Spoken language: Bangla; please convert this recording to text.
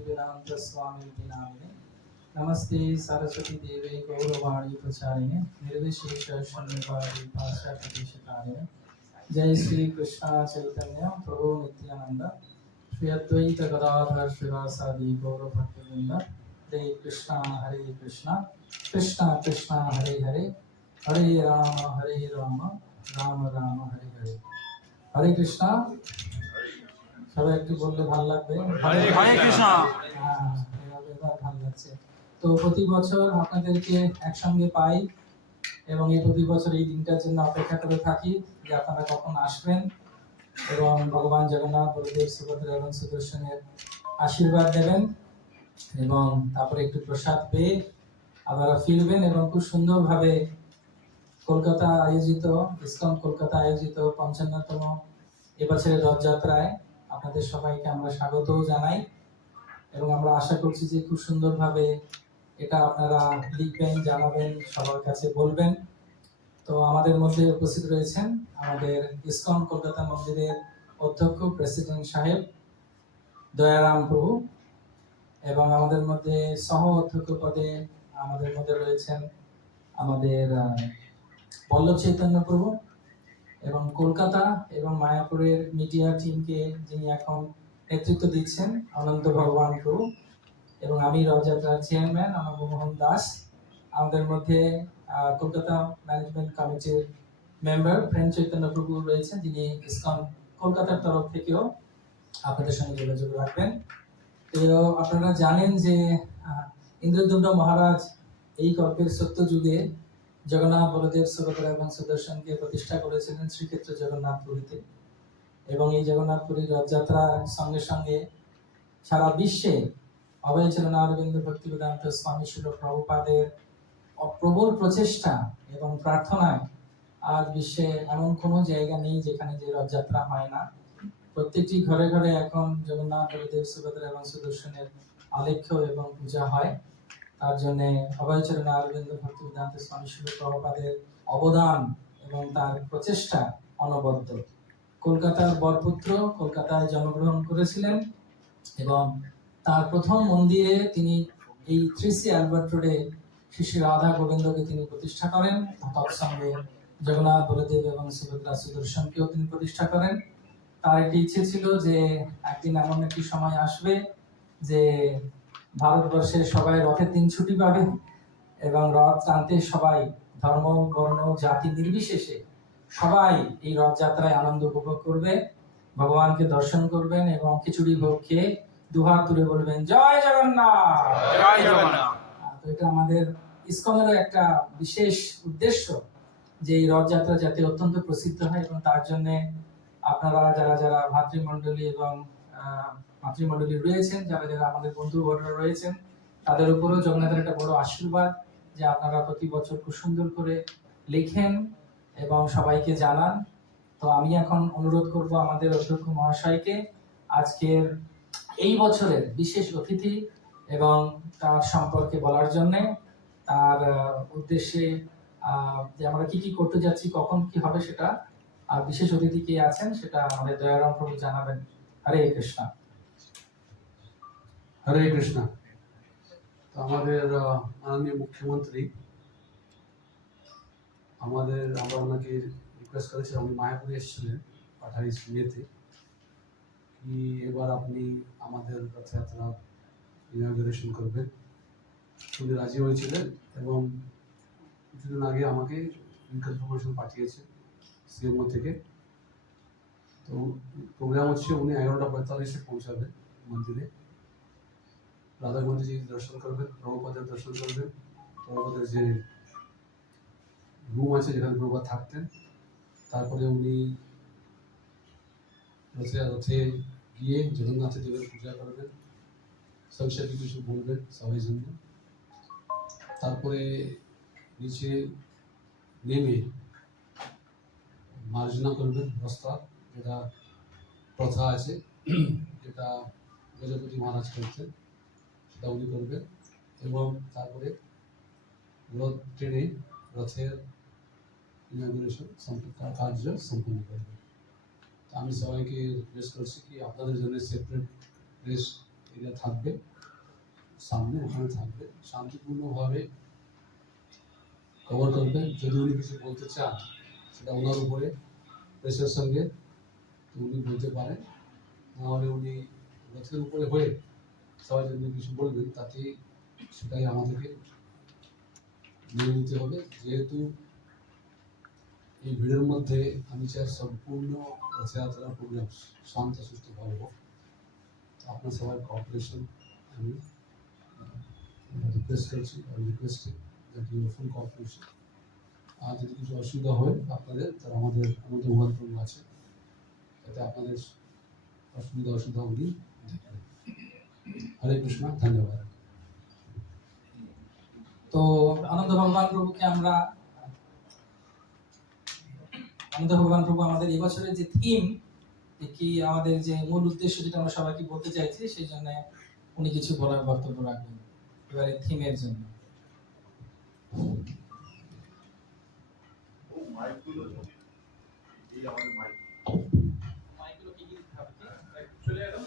भक्तिवेदांत स्वामी नामिने नमस्ते सरस्वती देवे गौरवाणी प्रचारिणे निर्विशेष शून्यवादी पाश्चात्यदेशकारिणे जय श्री कृष्ण चैतन्य प्रभु नित्यानंद श्री अद्वैत गदाधर श्रीवासादि गौर भक्तवृंद हरे कृष्णा कृष्णा कृष्णा हरे हरे राम राम राम हरे हरे हरे कृष्णा সবাই একটু বললে ভালো লাগবে হরে হরে কৃষ্ণ। হ্যাঁ এভাবে এবার ভালো লাগছে। তো প্রতি বছর আপনাদেরকে একসঙ্গে পাই এবং এই প্রতি বছর এই দিনটার জন্য অপেক্ষা করে থাকি যে আপনারা কখন আসবেন এবং ভগবান জগন্নাথ বলদেব সুভদ্রা এবং সুদর্শনের আশীর্বাদ দেবেন এবং তারপরে একটু প্রসাদ পেয়ে আবার ফিরবেন এবং খুব সুন্দরভাবে কলকাতা আয়োজিত ইসকন কলকাতা আয়োজিত ৫৫তম এবছরের রথযাত্রায় আপনাদের সবাইকে আমরা স্বাগত জানাই এবং আমরা আশা করছি যে খুব সুন্দরভাবে এটা আপনারা লিখবেন, জানাবেন, সবার কাছে বলবেন। তো আমাদের মধ্যে উপস্থিত রয়েছেন আমাদের ইসকন কলকাতা মন্দিরের অধ্যক্ষ প্রেসিডেন্ট সাহেব দয়ারাম প্রভু এবং আমাদের মধ্যে সহ অধ্যক্ষ পদে আমাদের মধ্যে রয়েছেন আমাদের পল্লব চৈতন্য প্রভু এবং কলকাতা এবং মায়াপুরের মিডিয়া টিমকে যিনি এখন নেতৃত্ব দিচ্ছেন অনন্ত ভগবান প্রভু এবং আমি রথযাত্রার চেয়ারম্যান আমার মোহন দাস। আমাদের মধ্যে কলকাতা ম্যানেজমেন্ট কমিটির মেম্বার প্রেম চৈতন্য প্রভু রয়েছেন যিনি ইসকন কলকাতার তরফ থেকেও আপনাদের সঙ্গে যোগাযোগ রাখবেন। তো আপনারা জানেন যে ইন্দ্রদুম্ন মহারাজ এই কল্পের সত্য যুগে জগন্নাথ বলদেব সুভদ্রা এবং সুদর্শনকে প্রতিষ্ঠা করেছিলেন শ্রীক্ষেত্র জগন্নাথপুরীতে এবং এই জগন্নাথপুরীর রথযাত্রার সঙ্গে সঙ্গে সারা বিশ্বে অভয়চরণ অরবিন্দ ভক্তিবেদান্ত স্বামী শিল প্রভুপাদের প্রবল প্রচেষ্টা এবং প্রার্থনায় আজ বিশ্বে এমন কোনো জায়গা নেই যেখানে যে রথযাত্রা হয় না। প্রত্যেকটি ঘরে ঘরে এখন জগন্নাথ বলদেব সুভদ্রা এবং সুদর্শনের আলেখ্য এবং পূজা হয়। তার জন্য অভয়চরণ অরবিন্দ ভক্তিবেদান্ত স্বামী শিল প্রভুপাদের অবদান এবং তার প্রচেষ্টা অনবদ্য। কলকাতার বরপুত্র কলকাতায় জন্মগ্রহণ করেছিলেন এবং তার প্রথম মন্দিরে তিনি এই 3C অ্যালবার্ট রোডে শ্রী শ্রী রাধা গোবিন্দকে তিনি প্রতিষ্ঠা করেন। তৎসঙ্গে জগন্নাথ বলদেব এবং সুভদ্রা সুদর্শনকেও তিনি প্রতিষ্ঠা করেন। তার একটি ইচ্ছে ছিল যে একদিন এমন একটি সময় আসবে যে ভারতবর্ষের সবাই রথের দিন ছুটি পাবে এবং রথ টানতে সবাই ধর্ম বর্ণ জাতি নির্বিশেষে সবাই এই রথযাত্রায় আনন্দ উপভোগ করবে, ভগবানকে দর্শন করবেন এবং খিচুড়ি ভোগ খেয়ে দুহাত তুলে বলবেন জয় জগন্নাথ জয় জগন্নাথ। তো এটা আমাদের ইসকনেরও একটা বিশেষ উদ্দেশ্য যে এই রথযাত্রা যাতে অত্যন্ত প্রসিদ্ধ হয় এবং তার জন্য আপনারা যারা যারা ভাতৃমণ্ডলী এবং মাতৃমণ্ডলী রয়েছেন, যারা যারা আমাদের বন্ধু ভোটার রয়েছেন, তাদের উপরেও জগন্নাথের একটা বড় আশীর্বাদ যে আপনারা প্রতি বছর খুব সুন্দর করে লেখেন এবং সবাইকে জানান। তো আমি এখন অনুরোধ করব আমাদের অধ্যক্ষ মহাশয়কে আজকের এই বছরের বিশেষ অতিথি এবং তার সম্পর্কে বলার জন্য, তার উদ্দেশ্যে যে আমরা কি কি করতে যাচ্ছি, কখন কি হবে সেটা, আর বিশেষ অতিথি কে আছেন সেটা আমাদের দয়ারাম প্রভু জানাবেন। হরে কৃষ্ণ। হরে কৃষ্ণ। তো আমাদের মাননীয় মুখ্যমন্ত্রী আমরা ওনাকে রিকোয়েস্ট করেছিলাম, উনি মায়াপুরে এসেছিলেন পাঠাই ইয়েতে কি এবার আপনি আমাদের রথযাত্রা ইনঅগ্রেশন করবেন। উনি রাজি হয়েছিলেন এবং কিছুদিন আগে আমাকে ইনফরমেশন পাঠিয়েছে সিএমও থেকে। তো প্রোগ্রাম হচ্ছে উনি 11:45-এ পৌঁছাবেন মন্দিরে, রাধা মন্দির দর্শন করবেন, প্রভুপাদের দর্শন করবেন, প্রভুপাদের যে রুম আছে যেখানে প্রভুপাদ থাকতেন। তারপরে উনি রথে গিয়ে জগন্নাথ দেবের পূজা করবেন, সংক্ষেপে কিছু বলবেন সবাই জন্য। তারপরে নিচে নেমে মার্জনা করবেন রাস্তা, যেটা প্রথা আছে, যেটা গজপতি মহারাজ করতেন, সেটা উনি করবেন এবং তারপরে রথ ট্রেনে রথের ইনঅগ্রেশন কার্য সম্পন্ন করবেন। আমি সবাইকে রিকোয়েস্ট করছি কি আপনাদের জন্য সেপারেট প্লেস এরিয়া থাকবে, সামনে ওখানে থাকবে, শান্তিপূর্ণভাবে কভার করবেন। যদি উনি কিছু বলতে চান সেটা ওনার উপরে প্রেসের সঙ্গে তো উনি বলতে পারেন, নাহলে উনি রথের উপরে হয়ে সবাই যদি কিছু বলবেন তাতে সেটাই আমাদেরকে মেনে নিতে হবে। যেহেতু এই ভিড়ের মধ্যে আমি চাই সম্পূর্ণ রথযাত্রা প্রোগ্রাম শান্ত সুস্থভাবে হোক। আপনার সবার কোঅপারেশন আমি রিকোয়েস্ট করছি, দ্যাট ইউ ফুল কোঅপারেশন। আর যদি কিছু অসুবিধা হয় আপনাদের, তাহলে আমাদের নিমন্ত্রণ আছে, যাতে আপনাদের অসুবিধা উনি দেখবেন। হরে কৃষ্ণ, ধন্যবাদ। তো আনন্দ ভগবান প্রভুকে আমরা আনন্দ ভগবান প্রভু আমাদের এই বছরের যে থিম কি, আমাদের যে মূল উদ্দেশ্য যেটা আমরা সবাইকে বলতে চাইছি, সেই জন্য উনি কিছু বলার বক্তব্য রাখবেন এবারে থিমের জন্য। মাইকগুলো এই আমাদের মাইক মাইকগুলো কি দিতে হবে? চলে এলো।